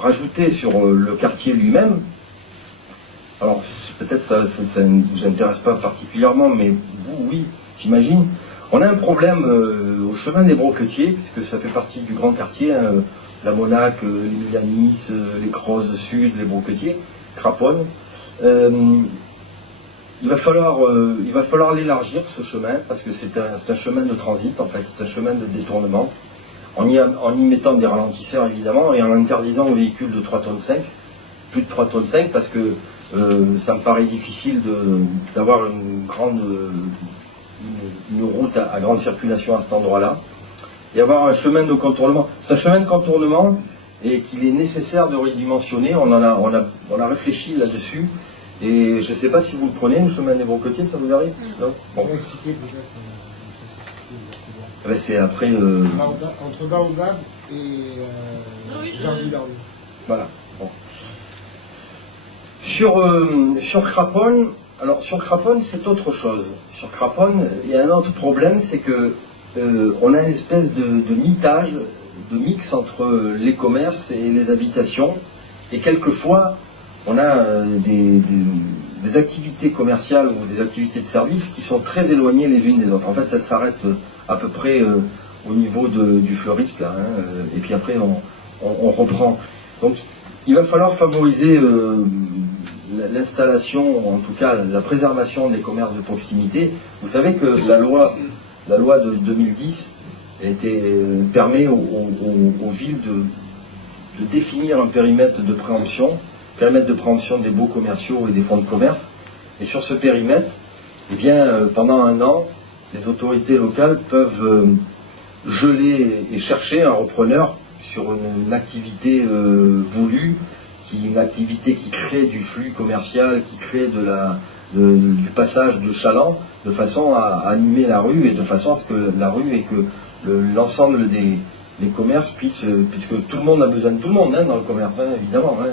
rajouter sur le quartier lui-même, alors peut-être ça ne vous intéresse pas particulièrement, mais vous, oui, j'imagine. On a un problème au chemin des Broquetiers, puisque ça fait partie du grand quartier, hein, la Monac, les Milanis, les Crozes Sud, les Broquetiers, Craponne. Il va falloir l'élargir, ce chemin, parce que c'est un chemin de transit, en fait, c'est un chemin de détournement, en y mettant des ralentisseurs, évidemment, et en interdisant aux véhicules de 3,5 tonnes, plus de 3,5 tonnes, parce que ça me paraît difficile d'avoir une route à grande circulation à cet endroit-là, et avoir un chemin de contournement. C'est un chemin de contournement, et qu'il est nécessaire de redimensionner, on a réfléchi là-dessus. Et je ne sais pas si vous le prenez, le chemin des Broquetiers, ça vous arrive? Non, bon. C'est après... Entre Baobab et Jardy-Larue. Voilà. Bon. Sur Craponne, alors sur Craponne, c'est autre chose. Sur Craponne, il y a un autre problème, c'est que on a une espèce de mitage, de mix entre les commerces et les habitations, et quelquefois, on a des activités commerciales ou des activités de service qui sont très éloignées les unes des autres. En fait, elles s'arrêtent à peu près au niveau du fleuriste, là, hein, et puis après, on reprend. Donc, il va falloir favoriser l'installation, en tout cas la préservation des commerces de proximité. Vous savez que la loi de 2010 permet aux villes de définir un périmètre de préemption des baux commerciaux et des fonds de commerce. Et sur ce périmètre, eh bien, pendant un an, les autorités locales peuvent geler et chercher un repreneur sur une activité voulue, une activité qui crée du flux commercial, qui crée du passage de chalands, de façon à animer la rue et de façon à ce que la rue et que l'ensemble des commerces puissent, puisque tout le monde a besoin de tout le monde, hein, dans le commerce, hein, évidemment. Hein,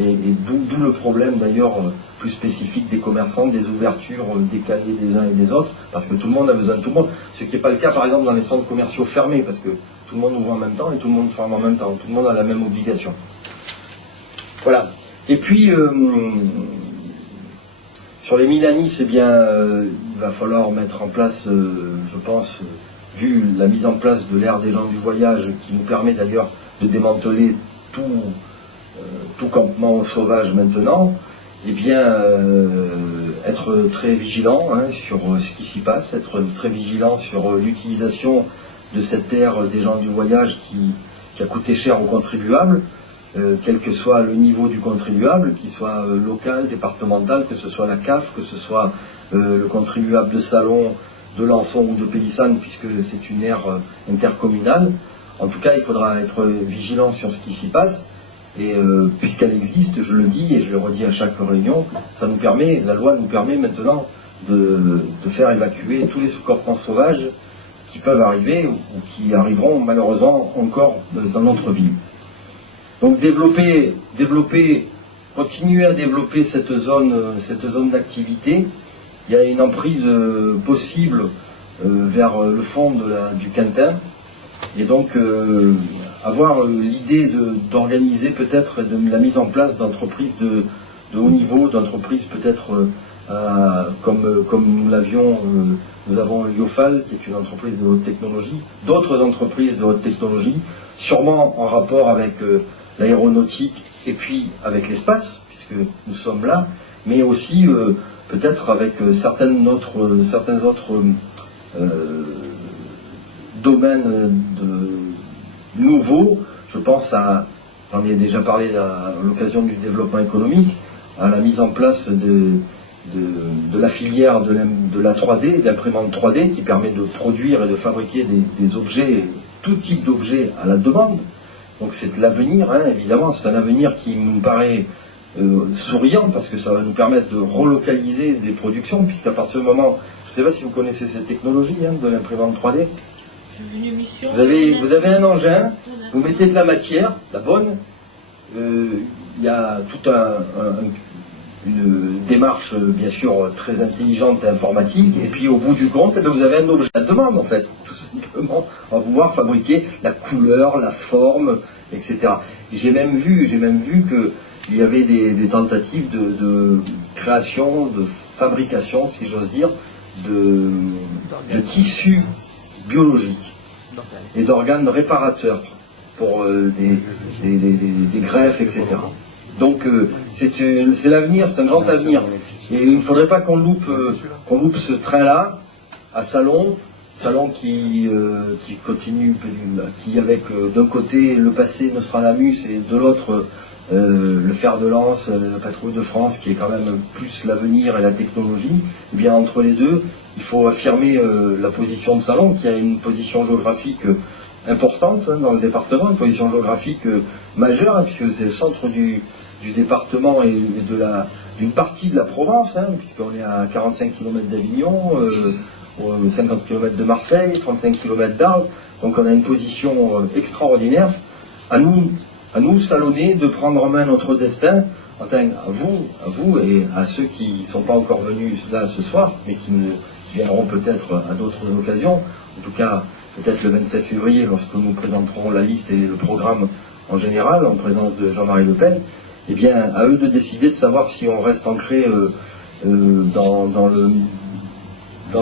et d'où le problème d'ailleurs plus spécifique des commerçants, des ouvertures décalées des uns et des autres, parce que tout le monde a besoin de tout le monde. Ce qui n'est pas le cas par exemple dans les centres commerciaux fermés, parce que tout le monde ouvre en même temps et tout le monde ferme en même temps. Tout le monde a la même obligation. Voilà. Et puis, sur les Milanis, eh bien, il va falloir mettre en place, je pense, vu la mise en place de l'ère des gens du voyage, qui nous permet d'ailleurs de démanteler tout campement sauvage maintenant, eh bien, être très vigilant, hein, sur ce qui s'y passe, être très vigilant sur l'utilisation de cette ère des gens du voyage qui a coûté cher aux contribuables, quel que soit le niveau du contribuable, qu'il soit local, départemental, que ce soit la CAF, que ce soit le contribuable de Salon, de Lançon ou de Pélissane, puisque c'est une ère intercommunale. En tout cas, il faudra être vigilant sur ce qui s'y passe. Et puisqu'elle existe, je le dis et je le redis à chaque réunion, la loi nous permet maintenant de faire évacuer tous les campements sauvages qui peuvent arriver ou qui arriveront malheureusement encore dans notre ville. Donc continuer à développer cette zone d'activité. Il y a une emprise possible vers le fond du Quintin. Et donc, avoir l'idée d'organiser peut-être la mise en place d'entreprises de haut niveau, d'entreprises peut-être comme nous avons l'IOFAL, qui est une entreprise de haute technologie, d'autres entreprises de haute technologie, sûrement en rapport avec l'aéronautique et puis avec l'espace, puisque nous sommes là, mais aussi peut-être avec certains autres domaines nouveaux. Je pense j'en ai déjà parlé à l'occasion du développement économique, à la mise en place de la filière de la 3D, d'imprimante 3D, qui permet de produire et de fabriquer des objets, tout type d'objets à la demande. Donc c'est l'avenir, hein, évidemment, c'est un avenir qui nous paraît souriant, parce que ça va nous permettre de relocaliser des productions, puisqu'à partir du moment, je ne sais pas si vous connaissez cette technologie, hein, de l'imprimante 3D. Vous avez un engin, vous mettez de la matière, la bonne, il y a toute une démarche bien sûr très intelligente et informatique, et puis au bout du compte, vous avez un objet à demande en fait, tout simplement. On va pouvoir fabriquer la couleur, la forme, etc. J'ai même vu qu'il y avait des tentatives de création, de fabrication, si j'ose dire, de tissus biologiques et d'organes réparateurs pour des greffes, etc. Donc c'est l'avenir, c'est un grand avenir. Et il ne faudrait pas qu'on loupe ce train-là à Salon qui continue, qui avec d'un côté le passé Nostradamus et de l'autre le fer de lance, la patrouille de France, qui est quand même plus l'avenir et la technologie. Et bien entre les deux, il faut affirmer la position de Salon, qui a une position géographique importante dans le département, une position géographique majeure, hein, puisque c'est le centre du département et d'une partie de la Provence, hein, puisqu'on est à 45 km d'Avignon, 50 km de Marseille, 35 km d'Arles, donc on a une position extraordinaire. À nous, Salonnais, de prendre en main notre destin, enfin, à vous et à ceux qui ne sont pas encore venus là ce soir, mais qui viendront peut-être à d'autres occasions, en tout cas peut-être le 27 février, lorsque nous présenterons la liste et le programme en général, en présence de Jean-Marie Le Pen, eh bien, à eux de décider de savoir si on reste ancré dans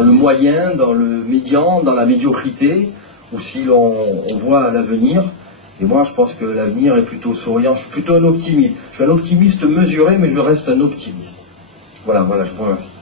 le moyen, dans le médian, dans la médiocrité, ou si l'on voit l'avenir. Et moi, je pense que l'avenir est plutôt souriant. Je suis plutôt un optimiste. Je suis un optimiste mesuré, mais je reste un optimiste. Voilà, je vous remercie.